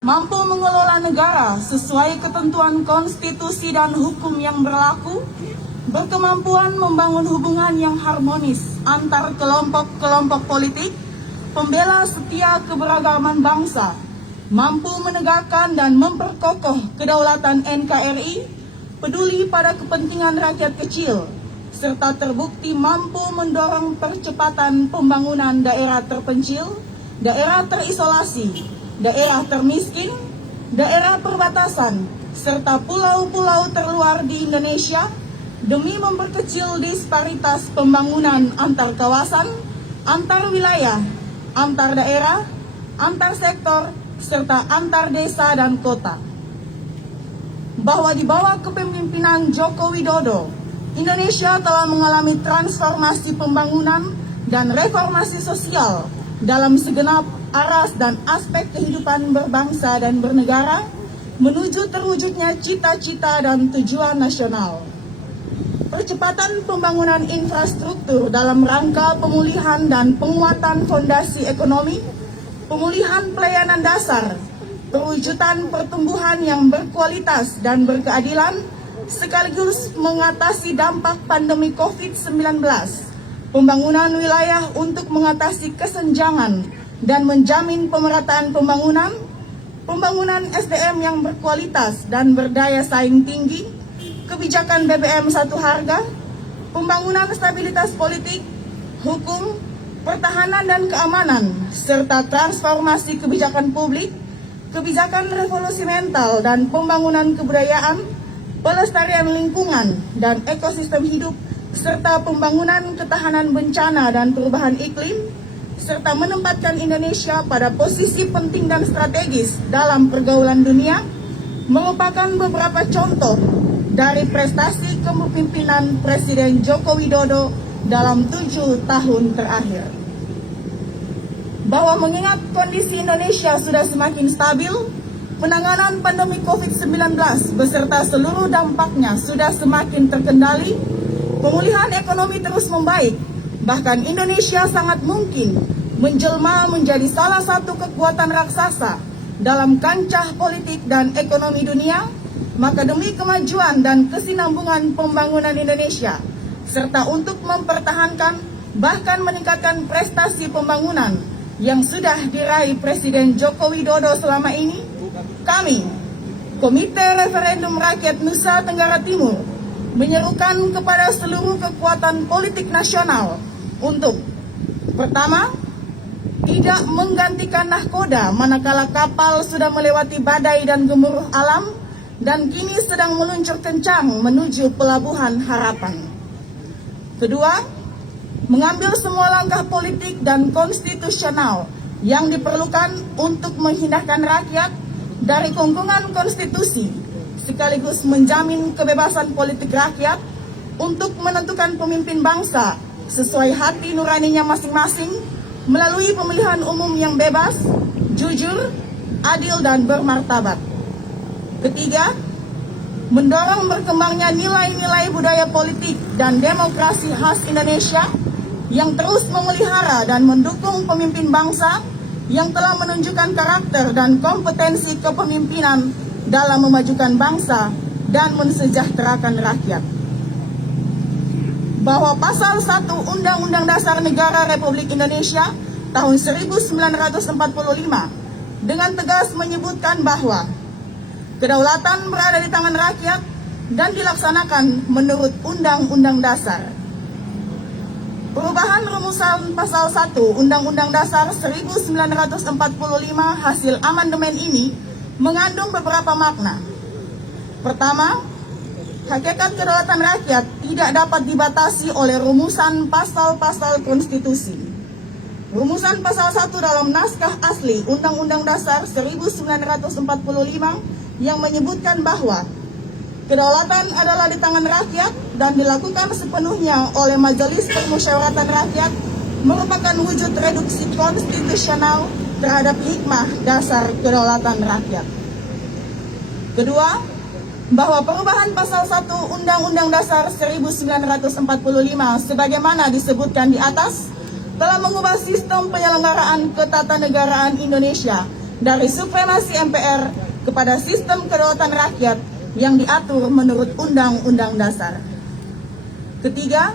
mampu mengelola negara sesuai ketentuan konstitusi dan hukum yang berlaku, berkemampuan membangun hubungan yang harmonis antar kelompok-kelompok politik, pembela setia keberagaman bangsa, mampu menegakkan dan memperkokoh kedaulatan NKRI, peduli pada kepentingan rakyat kecil, serta terbukti mampu mendorong percepatan pembangunan daerah terpencil, daerah terisolasi, daerah termiskin, daerah perbatasan, serta pulau-pulau terluar di Indonesia demi memperkecil disparitas pembangunan antar kawasan, antar wilayah, antar daerah, antar sektor, serta antar desa dan kota. Bahwa di bawah kepemimpinan Joko Widodo, Indonesia telah mengalami transformasi pembangunan dan reformasi sosial dalam segenap aras dan aspek kehidupan berbangsa dan bernegara menuju terwujudnya cita-cita dan tujuan nasional. Percepatan pembangunan infrastruktur dalam rangka pemulihan dan penguatan fondasi ekonomi, pemulihan pelayanan dasar, perwujudan pertumbuhan yang berkualitas dan berkeadilan, sekaligus mengatasi dampak pandemi COVID-19, pembangunan wilayah untuk mengatasi kesenjangan dan menjamin pemerataan pembangunan SDM yang berkualitas dan berdaya saing tinggi, kebijakan BBM satu harga, pembangunan stabilitas politik, hukum, pertahanan dan keamanan, serta transformasi kebijakan publik, kebijakan revolusi mental dan pembangunan kebudayaan, pelestarian lingkungan dan ekosistem hidup, serta pembangunan ketahanan bencana dan perubahan iklim, serta menempatkan Indonesia pada posisi penting dan strategis dalam pergaulan dunia, merupakan beberapa contoh dari prestasi kepemimpinan Presiden Joko Widodo dalam 7 tahun terakhir. Bahwa mengingat kondisi Indonesia sudah semakin stabil, penanganan pandemi COVID-19 beserta seluruh dampaknya sudah semakin terkendali, pemulihan ekonomi terus membaik, bahkan Indonesia sangat mungkin menjelma menjadi salah satu kekuatan raksasa dalam kancah politik dan ekonomi dunia, maka demi kemajuan dan kesinambungan pembangunan Indonesia, serta untuk mempertahankan bahkan meningkatkan prestasi pembangunan yang sudah diraih Presiden Joko Widodo selama ini, kami, Komite Referendum Rakyat Nusa Tenggara Timur, menyerukan kepada seluruh kekuatan politik nasional untuk: pertama, tidak menggantikan nahkoda manakala kapal sudah melewati badai dan gemuruh alam dan kini sedang meluncur kencang menuju pelabuhan harapan. Kedua, mengambil semua langkah politik dan konstitusional yang diperlukan untuk menghindahkan rakyat dari kungkungan konstitusi, sekaligus menjamin kebebasan politik rakyat untuk menentukan pemimpin bangsa sesuai hati nuraninya masing-masing melalui pemilihan umum yang bebas, jujur, adil, dan bermartabat. Ketiga, mendorong berkembangnya nilai-nilai budaya politik dan demokrasi khas Indonesia yang terus memelihara dan mendukung pemimpin bangsa yang telah menunjukkan karakter dan kompetensi kepemimpinan dalam memajukan bangsa dan mensejahterakan rakyat. Bahwa Pasal 1 Undang-Undang Dasar Negara Republik Indonesia tahun 1945 dengan tegas menyebutkan bahwa kedaulatan berada di tangan rakyat dan dilaksanakan menurut Undang-Undang Dasar. Perubahan rumusan Pasal 1 Undang-Undang Dasar 1945 hasil amandemen ini mengandung beberapa makna. Pertama, hakikat kedaulatan rakyat tidak dapat dibatasi oleh rumusan pasal-pasal konstitusi. Rumusan pasal 1 dalam naskah asli Undang-Undang Dasar 1945 yang menyebutkan bahwa kedaulatan adalah di tangan rakyat dan dilakukan sepenuhnya oleh Majelis Permusyawaratan Rakyat merupakan wujud reduksi konstitusional terhadap hikmah dasar kedaulatan rakyat. Kedua, bahwa perubahan pasal 1 Undang-Undang Dasar 1945 sebagaimana disebutkan di atas telah mengubah sistem penyelenggaraan ketatanegaraan Indonesia dari supremasi MPR kepada sistem kedaulatan rakyat yang diatur menurut Undang-Undang Dasar. Ketiga,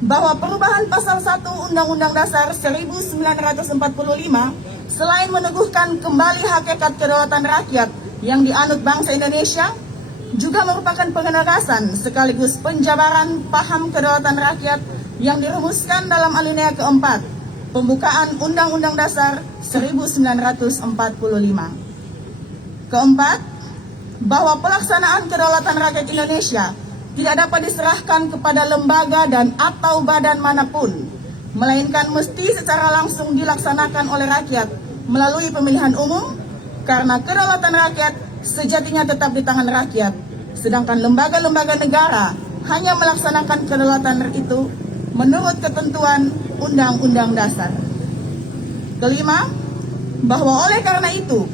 bahwa perubahan pasal 1 Undang-Undang Dasar 1945 selain meneguhkan kembali hakikat kedaulatan rakyat yang dianut bangsa Indonesia, juga merupakan penegasan sekaligus penjabaran paham kedaulatan rakyat yang dirumuskan dalam alinea keempat pembukaan Undang-Undang Dasar 1945. Keempat, bahwa pelaksanaan kedaulatan rakyat Indonesia tidak dapat diserahkan kepada lembaga dan atau badan manapun, melainkan mesti secara langsung dilaksanakan oleh rakyat melalui pemilihan umum, karena kedaulatan rakyat sejatinya tetap di tangan rakyat, sedangkan lembaga-lembaga negara hanya melaksanakan kedaulatan itu menurut ketentuan Undang-Undang Dasar. Kelima, bahwa oleh karena itu,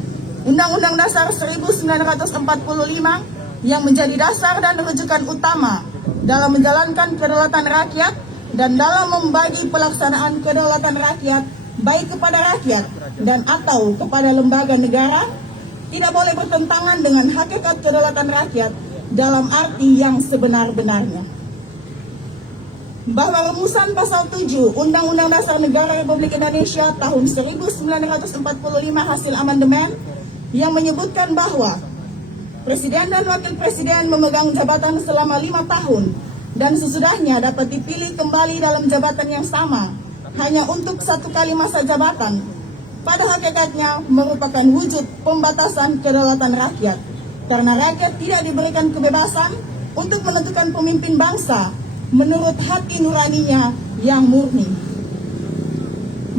Undang-Undang Dasar 1945 yang menjadi dasar dan rujukan utama dalam menjalankan kedaulatan rakyat dan dalam membagi pelaksanaan kedaulatan rakyat baik kepada rakyat dan atau kepada lembaga negara tidak boleh bertentangan dengan hakikat kedaulatan rakyat dalam arti yang sebenar-benarnya. Bahwa rumusan pasal 7 Undang-Undang Dasar Negara Republik Indonesia tahun 1945 hasil amandemen yang menyebutkan bahwa Presiden dan Wakil Presiden memegang jabatan selama 5 tahun dan sesudahnya dapat dipilih kembali dalam jabatan yang sama hanya untuk 1 kali masa jabatan, pada hakikatnya merupakan wujud pembatasan kedaulatan rakyat, karena rakyat tidak diberikan kebebasan untuk menentukan pemimpin bangsa menurut hati nuraninya yang murni.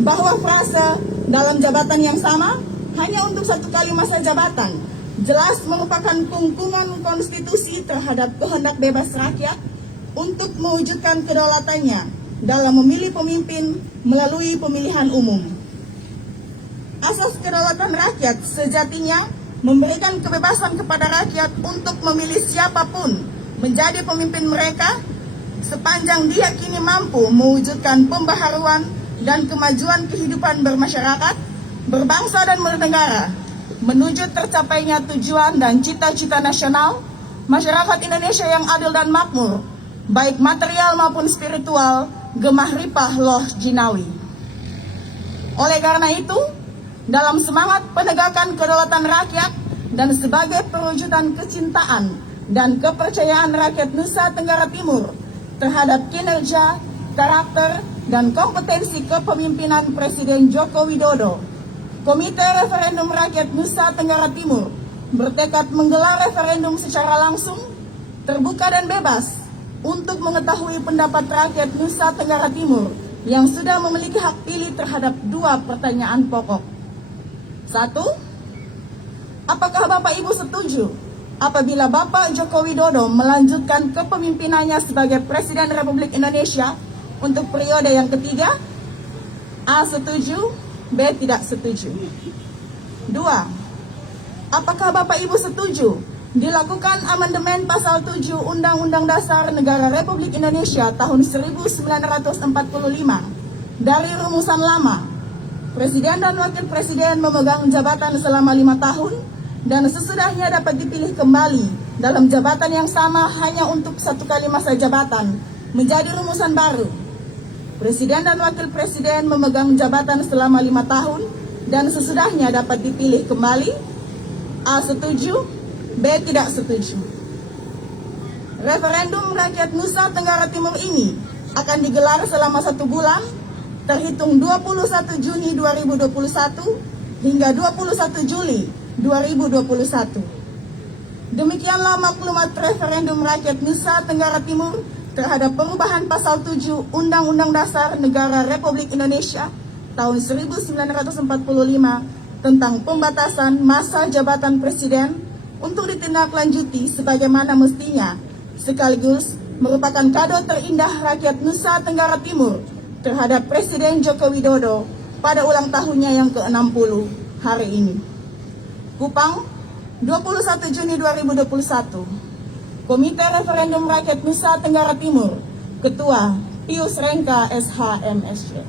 Bahwa frase dalam jabatan yang sama hanya untuk 1 kali masa jabatan jelas merupakan kungkungan konstitusi terhadap kehendak bebas rakyat untuk mewujudkan kedaulatannya dalam memilih pemimpin melalui pemilihan umum. Asas kedaulatan rakyat sejatinya memberikan kebebasan kepada rakyat untuk memilih siapapun menjadi pemimpin mereka sepanjang diyakini mampu mewujudkan pembaharuan dan kemajuan kehidupan bermasyarakat, berbangsa dan bernegara menuju tercapainya tujuan dan cita-cita nasional masyarakat Indonesia yang adil dan makmur, baik material maupun spiritual, gemah ripah loh jinawi. Oleh karena itu, dalam semangat penegakan kedaulatan rakyat dan sebagai perwujudan kecintaan dan kepercayaan rakyat Nusa Tenggara Timur terhadap kinerja, karakter, dan kompetensi kepemimpinan Presiden Joko Widodo, Komite Referendum Rakyat Nusa Tenggara Timur bertekad menggelar referendum secara langsung, terbuka dan bebas untuk mengetahui pendapat rakyat Nusa Tenggara Timur yang sudah memiliki hak pilih terhadap 2 pertanyaan pokok. 1. Apakah Bapak Ibu setuju apabila Bapak Joko Widodo melanjutkan kepemimpinannya sebagai Presiden Republik Indonesia untuk periode yang ketiga? A. Setuju. B. Tidak setuju. 2. Apakah Bapak Ibu setuju dilakukan amandemen pasal 7 Undang-Undang Dasar Negara Republik Indonesia tahun 1945 dari rumusan lama, Presiden dan Wakil Presiden memegang jabatan selama 5 tahun dan sesudahnya dapat dipilih kembali dalam jabatan yang sama hanya untuk 1 kali masa jabatan menjadi rumusan baru. Presiden dan Wakil Presiden memegang jabatan selama 5 tahun dan sesudahnya dapat dipilih kembali. A. Setuju. B. Tidak setuju. Referendum rakyat Nusa Tenggara Timur ini akan digelar selama 1 bulan, terhitung 21 Juni 2021 hingga 21 Juli 2021. Demikianlah maklumat referendum rakyat Nusa Tenggara Timur terhadap perubahan pasal 7 Undang-Undang Dasar Negara Republik Indonesia tahun 1945 tentang pembatasan masa jabatan presiden untuk ditindaklanjuti sebagaimana mestinya, sekaligus merupakan kado terindah rakyat Nusa Tenggara Timur terhadap Presiden Joko Widodo pada ulang tahunnya yang ke-60 hari ini. Kupang, 21 Juni 2021. Komite Referendum Rakyat Nusa Tenggara Timur, Ketua Pius Rengka SH MSc.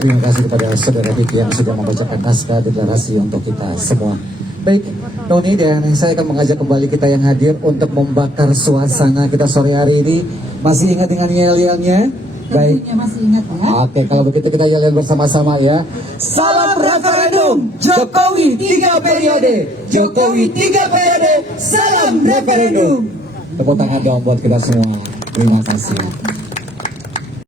Terima kasih kepada Saudara Vicky yang sudah membacakan naskah deklarasi untuk kita semua. Baik, Noni, dan saya akan mengajak kembali kita yang hadir untuk membakar suasana kita sore hari ini. Masih ingat dengan yel-yelnya? Baik. Tentunya masih ingat ya. Oke, kalau begitu kita yel-yel bersama-sama ya. Salam referendum, Jokowi 3 periode, Jokowi 3 periode, salam referendum. Tepuk tangan dong buat kita semua. Terima kasih.